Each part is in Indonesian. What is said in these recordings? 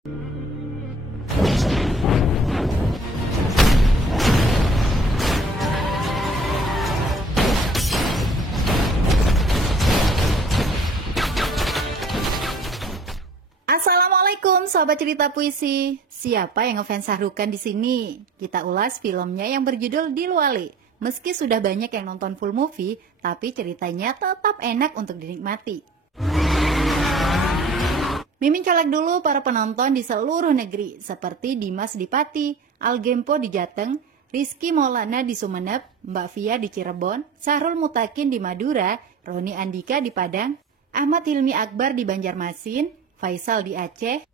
Assalamualaikum Sobat Cerita Puisi. Siapa yang ngefans Shah Rukh Khan di sini? Kita ulas filmnya yang berjudul Dilwale. Meski sudah banyak yang nonton full movie, tapi ceritanya tetap enak untuk dinikmati. Mimin colek dulu para penonton di seluruh negeri, seperti Dimas di Pati, Algempo di Jateng, Rizky Maulana di Sumeneb, Mbak Fia di Cirebon, Sahrul Mutakin di Madura, Roni Andika di Padang, Ahmad Hilmi Akbar di Banjarmasin, Faisal di Aceh,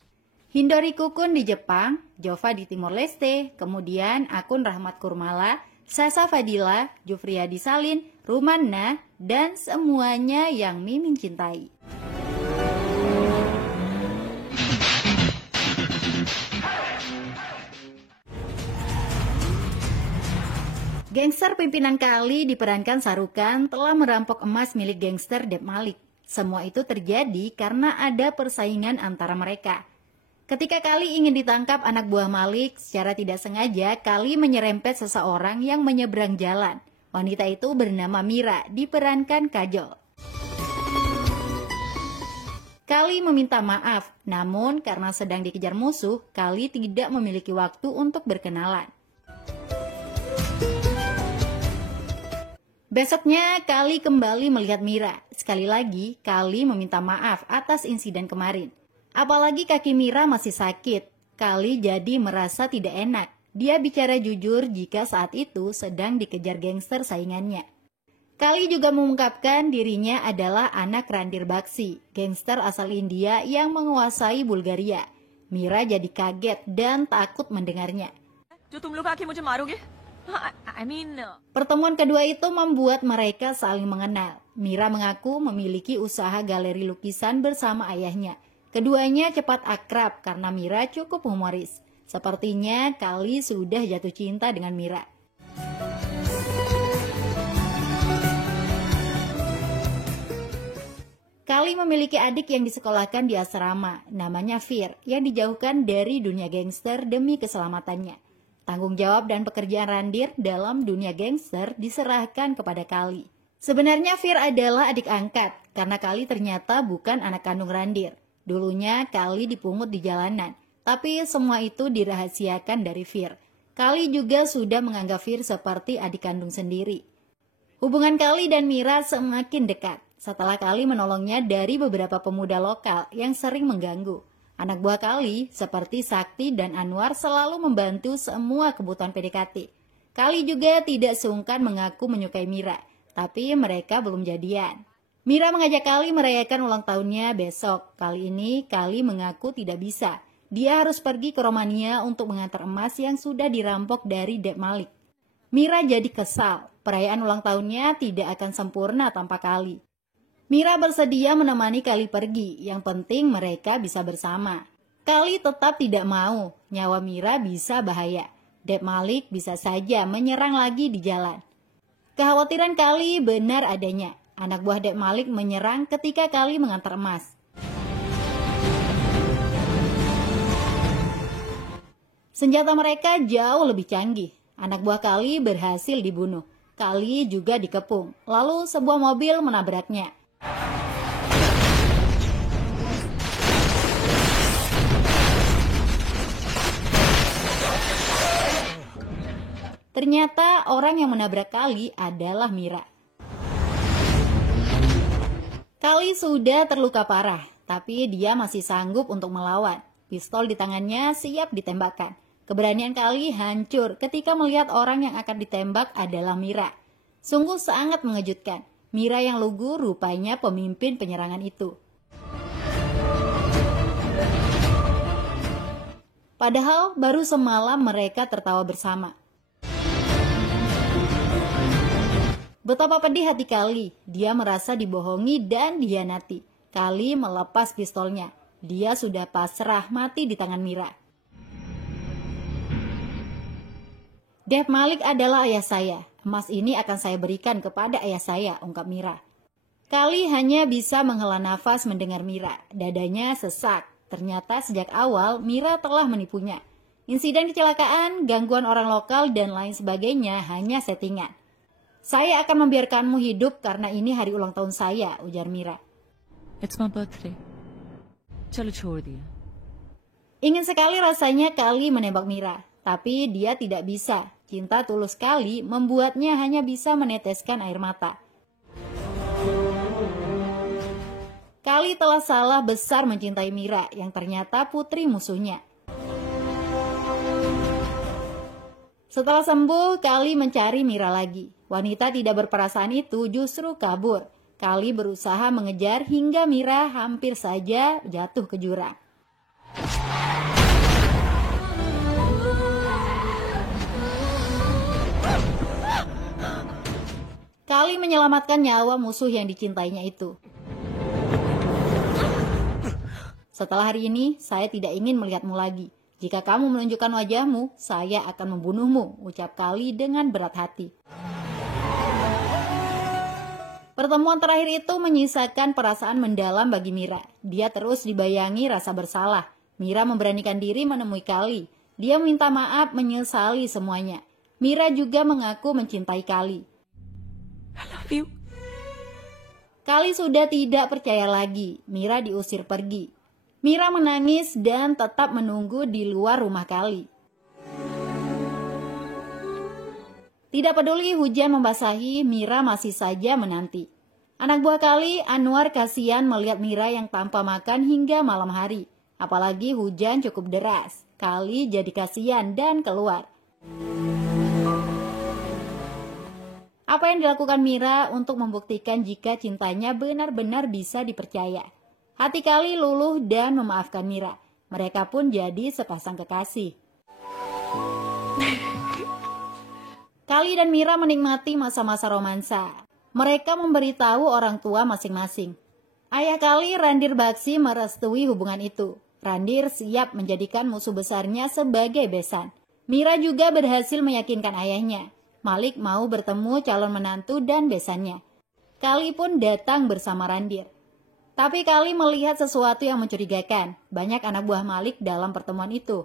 Hindori Kukun di Jepang, Jova di Timor Leste, kemudian akun Rahmat Kurmala, Sasa Fadila, Jufriyadi Salin, Rumanna, dan semuanya yang Mimin cintai. Gangster pimpinan Kali diperankan Shah Rukh Khan telah merampok emas milik gangster Dep Malik. Semua itu terjadi karena ada persaingan antara mereka. Ketika Kali ingin ditangkap anak buah Malik, secara tidak sengaja Kali menyerempet seseorang yang menyeberang jalan. Wanita itu bernama Mira, diperankan Kajol. Kali meminta maaf, namun karena sedang dikejar musuh, Kali tidak memiliki waktu untuk berkenalan. Besoknya, Kali kembali melihat Mira. Sekali lagi, Kali meminta maaf atas insiden kemarin. Apalagi kaki Mira masih sakit. Kali jadi merasa tidak enak. Dia bicara jujur jika saat itu sedang dikejar gangster saingannya. Kali juga mengungkapkan dirinya adalah anak Randir Baksi, gangster asal India yang menguasai Bulgaria. Mira jadi kaget dan takut mendengarnya. Pertemuan kedua itu membuat mereka saling mengenal. Mira mengaku memiliki usaha galeri lukisan bersama ayahnya. Keduanya cepat akrab karena Mira cukup humoris. Sepertinya Kali sudah jatuh cinta dengan Mira. Kali memiliki adik yang disekolahkan di asrama, namanya Fir, yang dijauhkan dari dunia gangster demi keselamatannya. Tanggung jawab dan pekerjaan Randir dalam dunia gangster diserahkan kepada Kali. Sebenarnya Fir adalah adik angkat, karena Kali ternyata bukan anak kandung Randir. Dulunya Kali dipungut di jalanan, tapi semua itu dirahasiakan dari Fir. Kali juga sudah menganggap Fir seperti adik kandung sendiri. Hubungan Kali dan Mira semakin dekat, setelah Kali menolongnya dari beberapa pemuda lokal yang sering mengganggu. Anak buah Kali seperti Sakti dan Anwar selalu membantu semua kebutuhan PDKT. Kali juga tidak sungkan mengaku menyukai Mira, tapi mereka belum jadian. Mira mengajak Kali merayakan ulang tahunnya besok. Kali ini Kali mengaku tidak bisa. Dia harus pergi ke Romania untuk mengantar emas yang sudah dirampok dari Dep Malik. Mira jadi kesal. Perayaan ulang tahunnya tidak akan sempurna tanpa Kali. Mira bersedia menemani Kali pergi, yang penting mereka bisa bersama. Kali tetap tidak mau, nyawa Mira bisa bahaya. Dep Malik bisa saja menyerang lagi di jalan. Kekhawatiran Kali benar adanya. Anak buah Dep Malik menyerang ketika Kali mengantar emas. Senjata mereka jauh lebih canggih. Anak buah Kali berhasil dibunuh. Kali juga dikepung, lalu sebuah mobil menabraknya. Ternyata orang yang menabrak Kali adalah Mira. Kali sudah terluka parah, tapi dia masih sanggup untuk melawan. Pistol di tangannya siap ditembakkan. Keberanian Kali hancur ketika melihat orang yang akan ditembak adalah Mira. Sungguh sangat mengejutkan. Mira yang lugu rupanya pemimpin penyerangan itu. Padahal baru semalam mereka tertawa bersama. Betapa pedih hati Kali. Dia merasa dibohongi dan dikhianati. Kali melepas pistolnya. Dia sudah pasrah mati di tangan Mira. Dep Malik adalah ayah saya. Emas ini akan saya berikan kepada ayah saya, ungkap Mira. Kali hanya bisa menghela nafas mendengar Mira. Dadanya sesak. Ternyata sejak awal Mira telah menipunya. Insiden kecelakaan, gangguan orang lokal, dan lain sebagainya hanya settingan. Saya akan membiarkanmu hidup karena ini hari ulang tahun saya, ujar Mira. It's my birthday. चलो छोड़ दिया. Ingin sekali rasanya Kali menembak Mira, tapi dia tidak bisa. Cinta tulus Kali membuatnya hanya bisa meneteskan air mata. Kali telah salah besar mencintai Mira yang ternyata putri musuhnya. Setelah sembuh, Kali mencari Mira lagi. Wanita tidak berperasaan itu justru kabur. Kali berusaha mengejar hingga Mira hampir saja jatuh ke jurang. Kali menyelamatkan nyawa musuh yang dicintainya itu. Setelah hari ini, saya tidak ingin melihatmu lagi. Jika kamu menunjukkan wajahmu, saya akan membunuhmu, ucap Kali dengan berat hati. Pertemuan terakhir itu menyisakan perasaan mendalam bagi Mira. Dia terus dibayangi rasa bersalah. Mira memberanikan diri menemui Kali. Dia minta maaf, menyesali semuanya. Mira juga mengaku mencintai Kali. I love you. Kali sudah tidak percaya lagi. Mira diusir pergi. Mira menangis dan tetap menunggu di luar rumah Kali. Tidak peduli hujan membasahi, Mira masih saja menanti. Anak buah Kali, Anwar, kasihan melihat Mira yang tanpa makan hingga malam hari. Apalagi hujan cukup deras. Kali jadi kasihan dan keluar. Apa yang dilakukan Mira untuk membuktikan jika cintanya benar-benar bisa dipercaya? Hati Kali luluh dan memaafkan Mira. Mereka pun jadi sepasang kekasih. Kali dan Mira menikmati masa-masa romansa. Mereka memberitahu orang tua masing-masing. Ayah Kali, Randir Baksi, merestui hubungan itu. Randir siap menjadikan musuh besarnya sebagai besan. Mira juga berhasil meyakinkan ayahnya. Malik mau bertemu calon menantu dan besannya. Kali pun datang bersama Randir. Tapi Kali melihat sesuatu yang mencurigakan. Banyak anak buah Malik dalam pertemuan itu.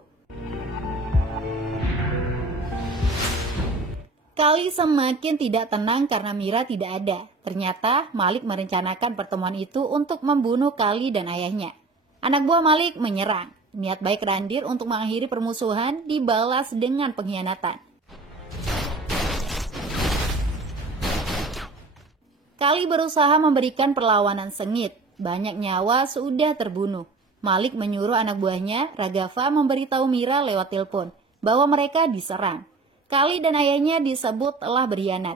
Kali semakin tidak tenang karena Mira tidak ada. Ternyata Malik merencanakan pertemuan itu untuk membunuh Kali dan ayahnya. Anak buah Malik menyerang. Niat baik Randir untuk mengakhiri permusuhan dibalas dengan pengkhianatan. Kali berusaha memberikan perlawanan sengit. Banyak nyawa sudah terbunuh. Malik menyuruh anak buahnya, Raghav, memberitahu Mira lewat telepon bahwa mereka diserang. Kali dan ayahnya disebut telah berkhianat.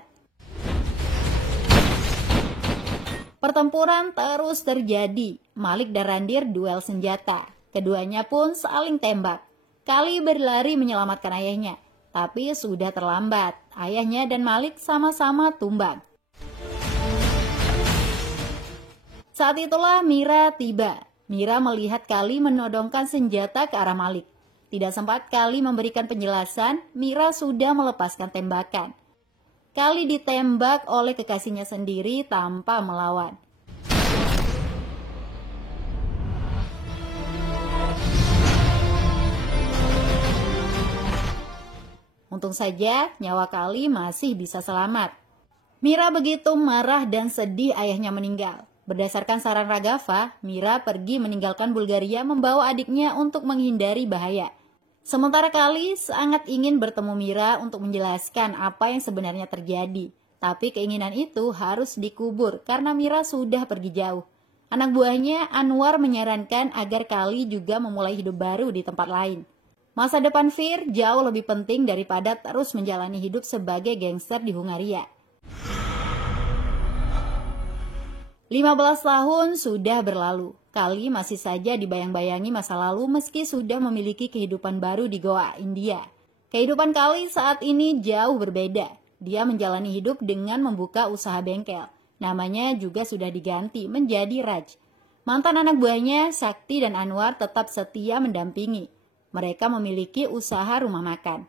Pertempuran terus terjadi. Malik dan Randir duel senjata. Keduanya pun saling tembak. Kali berlari menyelamatkan ayahnya. Tapi sudah terlambat. Ayahnya dan Malik sama-sama tumbang. Saat itulah Mira tiba. Mira melihat Kali menodongkan senjata ke arah Malik. Tidak sempat Kali memberikan penjelasan, Mira sudah melepaskan tembakan. Kali ditembak oleh kekasihnya sendiri tanpa melawan. Untung saja nyawa Kali masih bisa selamat. Mira begitu marah dan sedih ayahnya meninggal. Berdasarkan saran Raghav, Mira pergi meninggalkan Bulgaria membawa adiknya untuk menghindari bahaya. Sementara Kali sangat ingin bertemu Mira untuk menjelaskan apa yang sebenarnya terjadi. Tapi keinginan itu harus dikubur karena Mira sudah pergi jauh. Anak buahnya Anwar menyarankan agar Kali juga memulai hidup baru di tempat lain. Masa depan Fir jauh lebih penting daripada terus menjalani hidup sebagai gangster di Hungaria. 15 tahun sudah berlalu. Kali masih saja dibayang-bayangi masa lalu meski sudah memiliki kehidupan baru di Goa, India. Kehidupan Kali saat ini jauh berbeda. Dia menjalani hidup dengan membuka usaha bengkel. Namanya juga sudah diganti menjadi Raj. Mantan anak buahnya, Sakti dan Anwar tetap setia mendampingi. Mereka memiliki usaha rumah makan.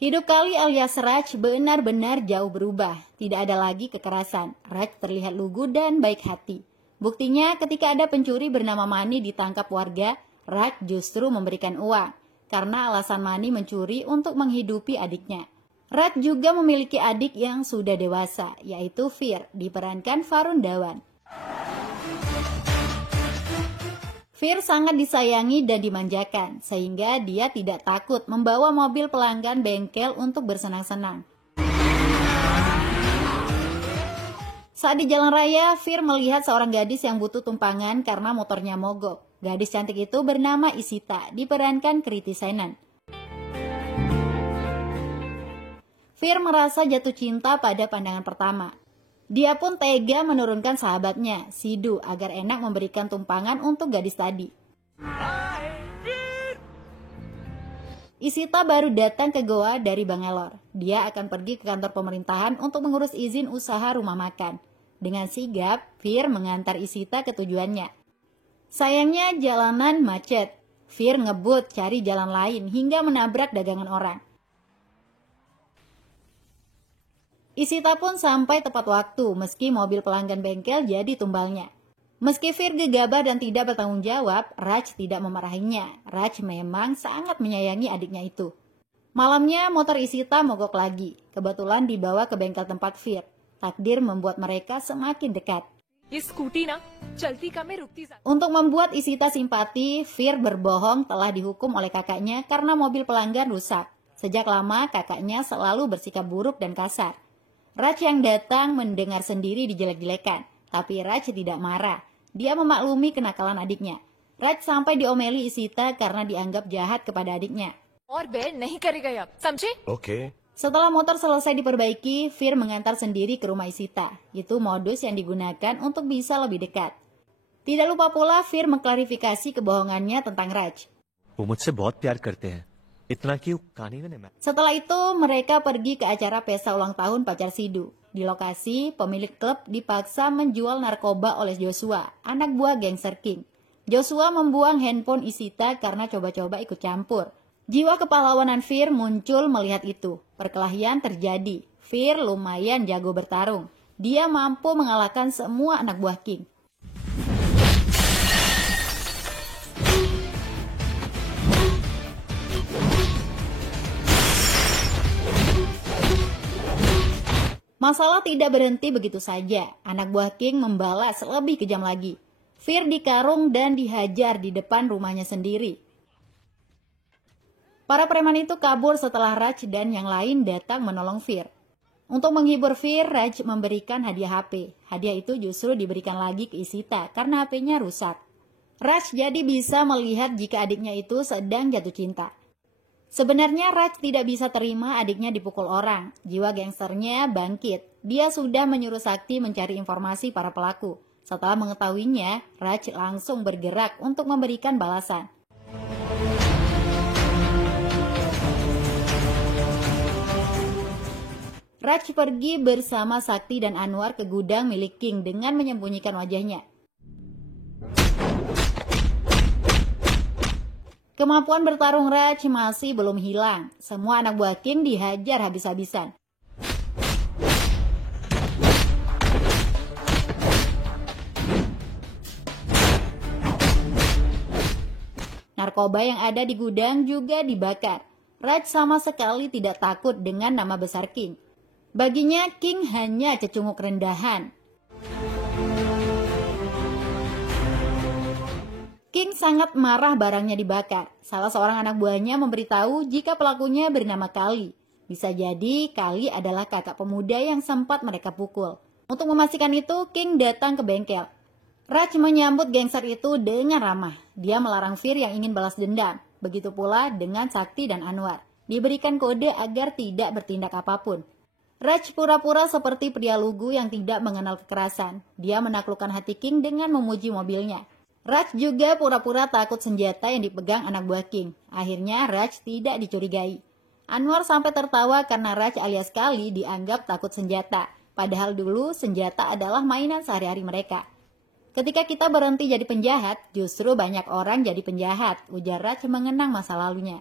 Hidup Kali alias Raj benar-benar jauh berubah. Tidak ada lagi kekerasan. Raj terlihat lugu dan baik hati. Buktinya ketika ada pencuri bernama Mani ditangkap warga, Raj justru memberikan uang karena alasan Mani mencuri untuk menghidupi adiknya. Raj juga memiliki adik yang sudah dewasa, yaitu Fir, diperankan Varun Dhawan. Fir sangat disayangi dan dimanjakan, sehingga dia tidak takut membawa mobil pelanggan bengkel untuk bersenang-senang. Saat di jalan raya, Fir melihat seorang gadis yang butuh tumpangan karena motornya mogok. Gadis cantik itu bernama Isita, diperankan Kriti Senan. Fir merasa jatuh cinta pada pandangan pertama. Dia pun tega menurunkan sahabatnya, Sidhu, agar enak memberikan tumpangan untuk gadis tadi. Isita baru datang ke goa dari Bangalore. Dia akan pergi ke kantor pemerintahan untuk mengurus izin usaha rumah makan. Dengan sigap, Fir mengantar Isita ke tujuannya. Sayangnya jalanan macet. Fir ngebut cari jalan lain hingga menabrak dagangan orang. Isita pun sampai tepat waktu meski mobil pelanggan bengkel jadi tumbalnya. Meski Fir gegabah dan tidak bertanggung jawab, Raj tidak memarahinya. Raj memang sangat menyayangi adiknya itu. Malamnya motor Isita mogok lagi. Kebetulan dibawa ke bengkel tempat Fir. Takdir membuat mereka semakin dekat. Untuk membuat Isita simpati, Fir berbohong telah dihukum oleh kakaknya karena mobil pelanggan rusak. Sejak lama kakaknya selalu bersikap buruk dan kasar. Raj yang datang mendengar sendiri dijelek-jelekan, tapi Raj tidak marah. Dia memaklumi kenakalan adiknya. Raj sampai diomeli Isita karena dianggap jahat kepada adiknya. Okay. Setelah motor selesai diperbaiki, Fir mengantar sendiri ke rumah Isita. Itu modus yang digunakan untuk bisa lebih dekat. Tidak lupa pula Fir mengklarifikasi kebohongannya tentang Raj. वो मुझसे बहुत प्यार करते हैं इतना कि कहानी में Setelah itu, mereka pergi ke acara pesta ulang tahun pacar Sidhu. Di lokasi, pemilik klub dipaksa menjual narkoba oleh Joshua, anak buah gangster King. Joshua membuang handphone Isita karena coba-coba ikut campur. Jiwa kepahlawanan Fir muncul melihat itu. Perkelahian terjadi. Fir lumayan jago bertarung. Dia mampu mengalahkan semua anak buah King. Masalah tidak berhenti begitu saja. Anak buah King membalas lebih kejam lagi. Fir dikarung dan dihajar di depan rumahnya sendiri. Para preman itu kabur setelah Raj dan yang lain datang menolong Fir. Untuk menghibur Fir, Raj memberikan hadiah HP. Hadiah itu justru diberikan lagi ke Isita karena HP-nya rusak. Raj jadi bisa melihat jika adiknya itu sedang jatuh cinta. Sebenarnya Raj tidak bisa terima adiknya dipukul orang. Jiwa gangsternya bangkit. Dia sudah menyuruh Sakti mencari informasi para pelaku. Setelah mengetahuinya, Raj langsung bergerak untuk memberikan balasan. Raj pergi bersama Sakti dan Anwar ke gudang milik King dengan menyembunyikan wajahnya. Kemampuan bertarung Raj masih belum hilang. Semua anak buah King dihajar habis-habisan. Narkoba yang ada di gudang juga dibakar. Raj sama sekali tidak takut dengan nama besar King. Baginya King hanya cecunguk rendahan. King sangat marah barangnya dibakar. Salah seorang anak buahnya memberitahu jika pelakunya bernama Kali. Bisa jadi Kali adalah kakak pemuda yang sempat mereka pukul. Untuk memastikan itu, King datang ke bengkel. Raj menyambut gangster itu dengan ramah. Dia melarang Fir yang ingin balas dendam. Begitu pula dengan Sakti dan Anwar. Diberikan kode agar tidak bertindak apapun. Raj pura-pura seperti pria lugu yang tidak mengenal kekerasan. Dia menaklukkan hati King dengan memuji mobilnya. Raj juga pura-pura takut senjata yang dipegang anak buah King. Akhirnya Raj tidak dicurigai. Anwar sampai tertawa karena Raj alias Kali dianggap takut senjata. Padahal dulu senjata adalah mainan sehari-hari mereka. Ketika kita berhenti jadi penjahat, justru banyak orang jadi penjahat, ujar Raj mengenang masa lalunya.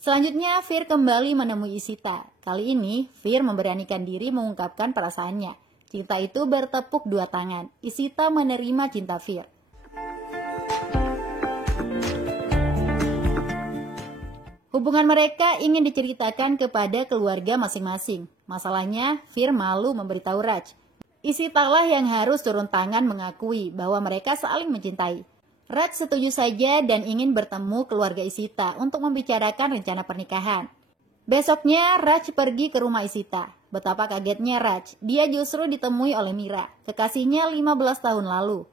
Selanjutnya, Fir kembali menemui Isita. Kali ini, Fir memberanikan diri mengungkapkan perasaannya. Cinta itu bertepuk dua tangan. Isita menerima cinta Fir. Hubungan mereka ingin diceritakan kepada keluarga masing-masing. Masalahnya, Fir malu memberitahu Raj. Isitalah yang harus turun tangan mengakui bahwa mereka saling mencintai. Raj setuju saja dan ingin bertemu keluarga Isita untuk membicarakan rencana pernikahan. Besoknya, Raj pergi ke rumah Isita. Betapa kagetnya Raj, dia justru ditemui oleh Mira, kekasihnya 15 tahun lalu.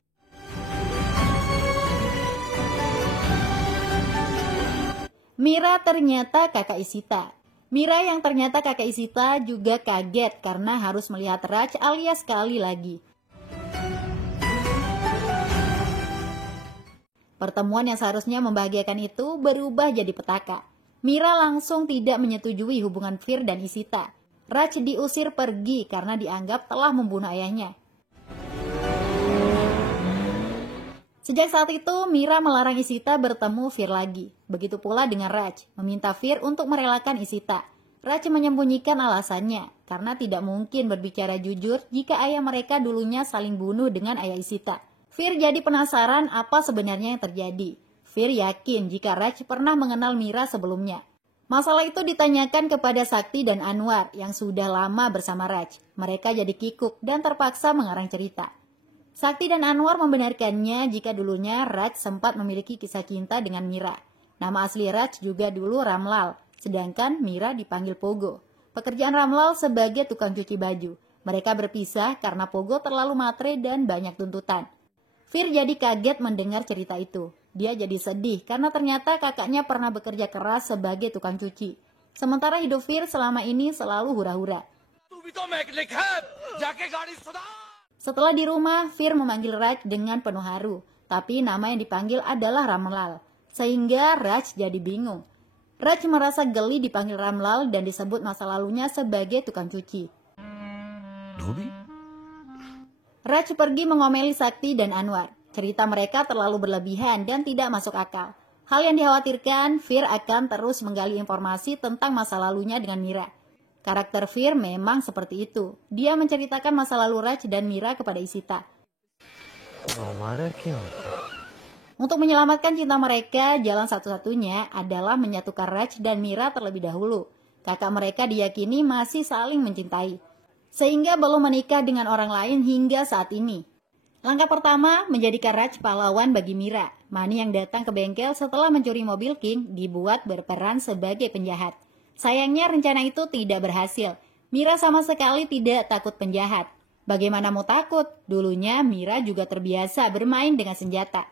Mira ternyata kakak Isita. Mira yang ternyata kakak Isita juga kaget karena harus melihat Raj alias sekali lagi. Pertemuan yang seharusnya membahagiakan itu berubah jadi petaka. Mira langsung tidak menyetujui hubungan Fir dan Isita. Raj diusir pergi karena dianggap telah membunuh ayahnya. Sejak saat itu, Mira melarang Isita bertemu Fir lagi. Begitu pula dengan Raj, meminta Fir untuk merelakan Isita. Raj menyembunyikan alasannya, karena tidak mungkin berbicara jujur jika ayah mereka dulunya saling bunuh dengan ayah Isita. Fir jadi penasaran apa sebenarnya yang terjadi. Fir yakin jika Raj pernah mengenal Mira sebelumnya. Masalah itu ditanyakan kepada Sakti dan Anwar yang sudah lama bersama Raj. Mereka jadi kikuk dan terpaksa mengarang cerita. Sakti dan Anwar membenarkannya jika dulunya Raj sempat memiliki kisah cinta dengan Mira. Nama asli Raj juga dulu Ramlal, sedangkan Mira dipanggil Pogo. Pekerjaan Ramlal sebagai tukang cuci baju. Mereka berpisah karena Pogo terlalu matre dan banyak tuntutan. Fir jadi kaget mendengar cerita itu. Dia jadi sedih karena ternyata kakaknya pernah bekerja keras sebagai tukang cuci. Sementara hidup Fir selama ini selalu hura-hura. Setelah di rumah, Fir memanggil Raj dengan penuh haru, tapi nama yang dipanggil adalah Ramlal, sehingga Raj jadi bingung. Raj merasa geli dipanggil Ramlal dan disebut masa lalunya sebagai tukang cuci. Raj pergi mengomeli Sakti dan Anwar. Cerita mereka terlalu berlebihan dan tidak masuk akal. Hal yang dikhawatirkan, Fir akan terus menggali informasi tentang masa lalunya dengan Mira. Karakter Fir memang seperti itu. Dia menceritakan masa lalu Raj dan Mira kepada Isita. Untuk menyelamatkan cinta mereka, jalan satu-satunya adalah menyatukan Raj dan Mira terlebih dahulu. Kakak mereka diyakini masih saling mencintai, sehingga belum menikah dengan orang lain hingga saat ini. Langkah pertama, menjadikan Raj pahlawan bagi Mira. Mani yang datang ke bengkel setelah mencuri mobil King dibuat berperan sebagai penjahat. Sayangnya rencana itu tidak berhasil. Mira sama sekali tidak takut penjahat. Bagaimana mau takut? Dulunya Mira juga terbiasa bermain dengan senjata.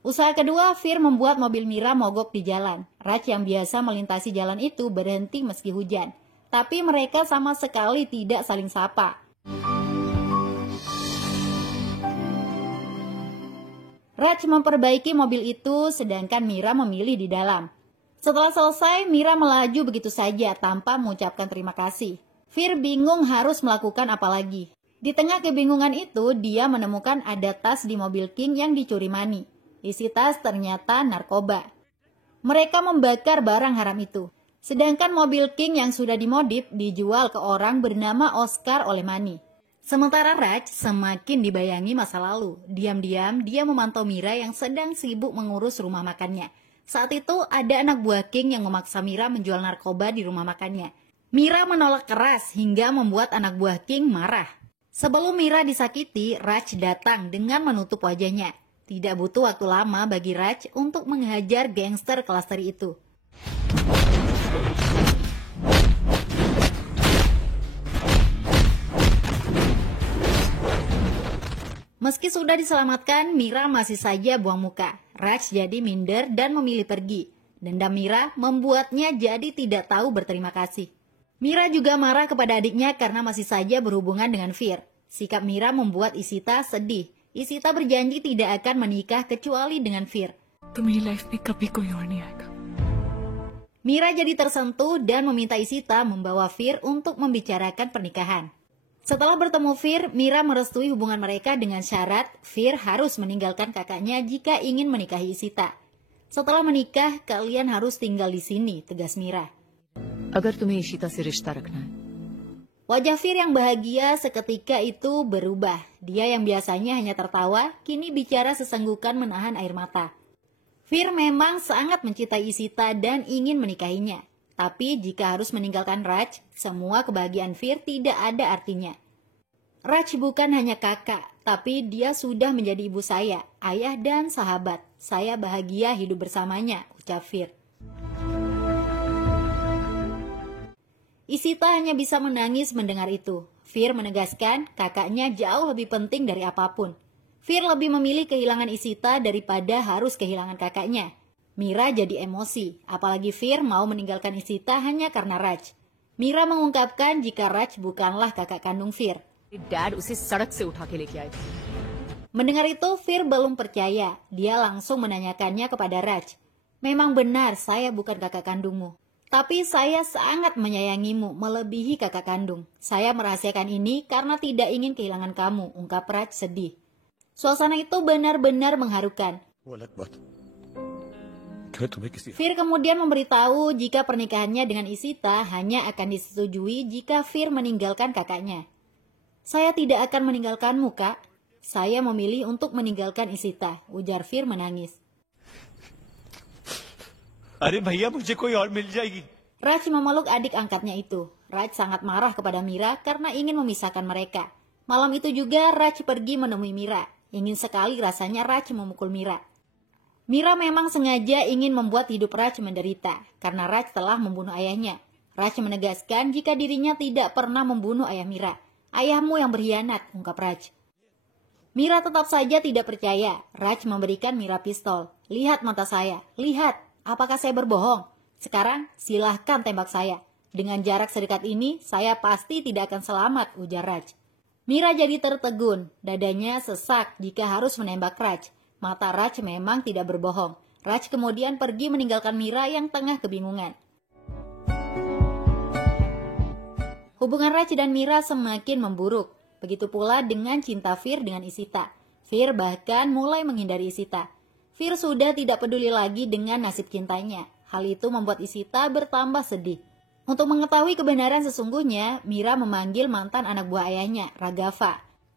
Usaha kedua, Fir membuat mobil Mira mogok di jalan. Raj yang biasa melintasi jalan itu berhenti meski hujan. Tapi mereka sama sekali tidak saling sapa. Raj memperbaiki mobil itu sedangkan Mira memilih di dalam. Setelah selesai, Mira melaju begitu saja tanpa mengucapkan terima kasih. Fir bingung harus melakukan apa lagi. Di tengah kebingungan itu, dia menemukan ada tas di mobil King yang dicuri Mani. Isi tas ternyata narkoba. Mereka membakar barang haram itu. Sedangkan mobil King yang sudah dimodif dijual ke orang bernama Oscar oleh Mani. Sementara Raj semakin dibayangi masa lalu. Diam-diam dia memantau Mira yang sedang sibuk mengurus rumah makannya. Saat itu ada anak buah King yang memaksa Mira menjual narkoba di rumah makannya. Mira menolak keras hingga membuat anak buah King marah. Sebelum Mira disakiti, Raj datang dengan menutup wajahnya. Tidak butuh waktu lama bagi Raj untuk menghajar gangster kelas teri itu. Meski sudah diselamatkan, Mira masih saja buang muka. Raj jadi minder dan memilih pergi. Dendam Mira membuatnya jadi tidak tahu berterima kasih. Mira juga marah kepada adiknya karena masih saja berhubungan dengan Fir. Sikap Mira membuat Isita sedih. Isita berjanji tidak akan menikah kecuali dengan Fir. Mira jadi tersentuh dan meminta Isita membawa Fir untuk membicarakan pernikahan. Setelah bertemu Fir, Mira merestui hubungan mereka dengan syarat Fir harus meninggalkan kakaknya jika ingin menikahi Isita. Setelah menikah, kalian harus tinggal di sini, tegas Mira. अगर तुम्हें इशिता से रिश्ता रखना है Wajah Fir yang bahagia seketika itu berubah. Dia yang biasanya hanya tertawa, kini bicara sesenggukan menahan air mata. Fir memang sangat mencintai Ishita dan ingin menikahinya. Tapi jika harus meninggalkan Raj, semua kebahagiaan Fir tidak ada artinya. Raj bukan hanya kakak, tapi dia sudah menjadi ibu saya, ayah dan sahabat. Saya bahagia hidup bersamanya, ucap Fir. Ishita hanya bisa menangis mendengar itu. Fir menegaskan kakaknya jauh lebih penting dari apapun. Fir lebih memilih kehilangan Ishita daripada harus kehilangan kakaknya. Mira jadi emosi, apalagi Fir mau meninggalkan Ishita hanya karena Raj. Mira mengungkapkan jika Raj bukanlah kakak kandung Fir. Dad उसे सड़क से उठा के लेके आए थे। Mendengar itu, Fir belum percaya. Dia langsung menanyakannya kepada Raj. Memang benar saya bukan kakak kandungmu. Tapi saya sangat menyayangimu melebihi kakak kandung. Saya merahasiakan ini karena tidak ingin kehilangan kamu, ungkap Raj sedih. Suasana itu benar-benar mengharukan. वो अलग बात मैं तुम्हें किसी Fir kemudian memberitahu jika pernikahannya dengan Ishita hanya akan disetujui jika Fir meninggalkan kakaknya. Saya tidak akan meninggalkanmu, Kak. Saya memilih untuk meninggalkan Ishita, ujar Fir menangis. अरे भैया मुझे कोई और मिल जाएगी Raj memeluk adik angkatnya itu. Raj sangat marah kepada Mira karena ingin memisahkan mereka. Malam itu juga Raj pergi menemui Mira. Ingin sekali rasanya Raj memukul Mira. Mira memang sengaja ingin membuat hidup Raj menderita karena Raj telah membunuh ayahnya. Raj menegaskan jika dirinya tidak pernah membunuh ayah Mira. Ayahmu yang berkhianat, ungkap Raj. Mira tetap saja tidak percaya. Raj memberikan Mira pistol. Lihat mata saya, lihat. Apakah saya berbohong? Sekarang silahkan tembak saya. Dengan jarak sedekat ini, saya pasti tidak akan selamat, ujar Raj. Mira jadi tertegun. Dadanya sesak jika harus menembak Raj. Mata Raj memang tidak berbohong. Raj kemudian pergi meninggalkan Mira yang tengah kebingungan. Hubungan Raj dan Mira semakin memburuk. Begitu pula dengan cinta Fir dengan Ishita. Fir bahkan mulai menghindari Ishita. Fir sudah tidak peduli lagi dengan nasib cintanya. Hal itu membuat Ishita bertambah sedih. Untuk mengetahui kebenaran sesungguhnya, Mira memanggil mantan anak buah ayahnya, Raghav.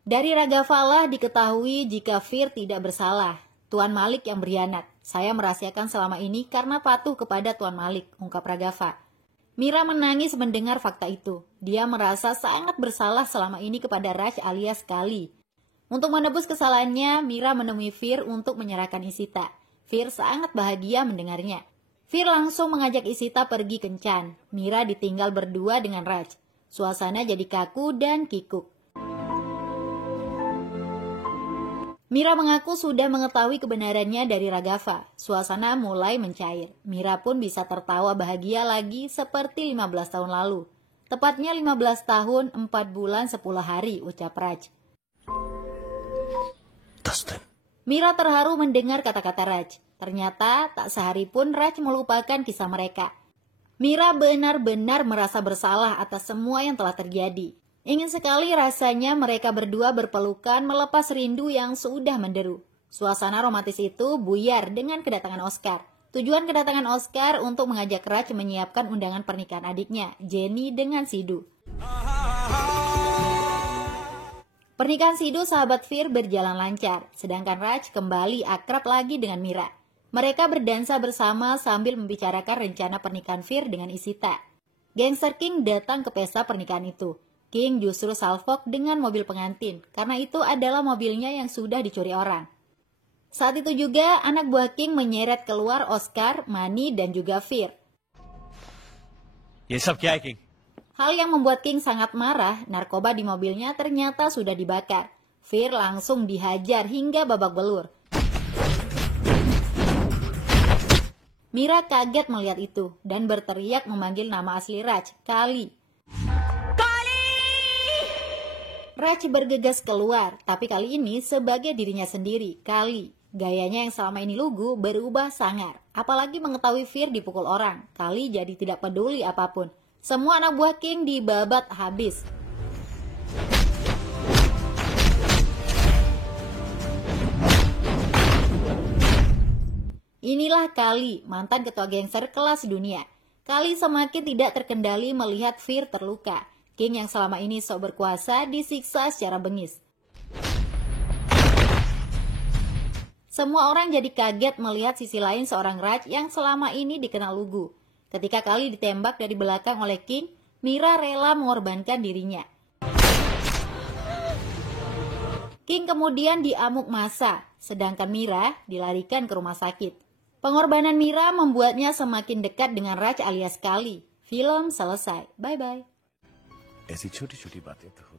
Dari Raghav lah diketahui jika Fir tidak bersalah. Tuan Malik yang berkhianat. Saya merahasiakan selama ini karena patuh kepada Tuan Malik, ungkap Raghav. Mira menangis mendengar fakta itu. Dia merasa sangat bersalah selama ini kepada Raj alias Kali. Untuk menebus kesalahannya, Mira menemui Fir untuk menyerahkan Ishita. Fir sangat bahagia mendengarnya. Fir langsung mengajak Ishita pergi kencan. Mira ditinggal berdua dengan Raj. Suasana jadi kaku dan kikuk. Mira mengaku sudah mengetahui kebenarannya dari Raghav. Suasana mulai mencair. Mira pun bisa tertawa bahagia lagi seperti 15 tahun lalu. Tepatnya 15 tahun, 4 bulan, 10 hari, ucap Raj. Mira terharu mendengar kata-kata Raj. Ternyata tak sehari pun Raj melupakan kisah mereka. Mira benar-benar merasa bersalah atas semua yang telah terjadi. Ingin sekali rasanya mereka berdua berpelukan melepas rindu yang sudah menderu. Suasana romantis itu buyar dengan kedatangan Oscar. Tujuan kedatangan Oscar untuk mengajak Raj menyiapkan undangan pernikahan adiknya, Jenny dengan Sidhu. Pernikahan Sidhu sahabat Fir berjalan lancar, sedangkan Raj kembali akrab lagi dengan Mira. Mereka berdansa bersama sambil membicarakan rencana pernikahan Fir dengan Ishita. Gangster King datang ke pesta pernikahan itu. King justru salfok dengan mobil pengantin, karena itu adalah mobilnya yang sudah dicuri orang. Saat itu juga anak buah King menyeret keluar Oscar, Manny, dan juga Fir. ये सब क्या है king Hal yang membuat King sangat marah, narkoba di mobilnya ternyata sudah dibakar. Fir langsung dihajar hingga babak belur. Mira kaget melihat itu dan berteriak memanggil nama asli Raj, Kali. Raj bergegas keluar, tapi kali ini sebagai dirinya sendiri, Kali. Gayanya yang selama ini lugu berubah sangar. Apalagi mengetahui Fir dipukul orang, Kali jadi tidak peduli apapun. Semua anak buah King dibabat habis. Inilah Kali, mantan ketua gangster kelas dunia. Kali semakin tidak terkendali melihat Fir terluka. King yang selama ini sok berkuasa disiksa secara bengis. Semua orang jadi kaget melihat sisi lain seorang Raj yang selama ini dikenal lugu. Ketika Kali ditembak dari belakang oleh King, Meera rela mengorbankan dirinya. King kemudian diamuk massa, sedangkan Meera dilarikan ke rumah sakit. Pengorbanan Meera membuatnya semakin dekat dengan Raj alias Kali. Film selesai. Bye-bye. ऐसी छोटी छोटी बातें तो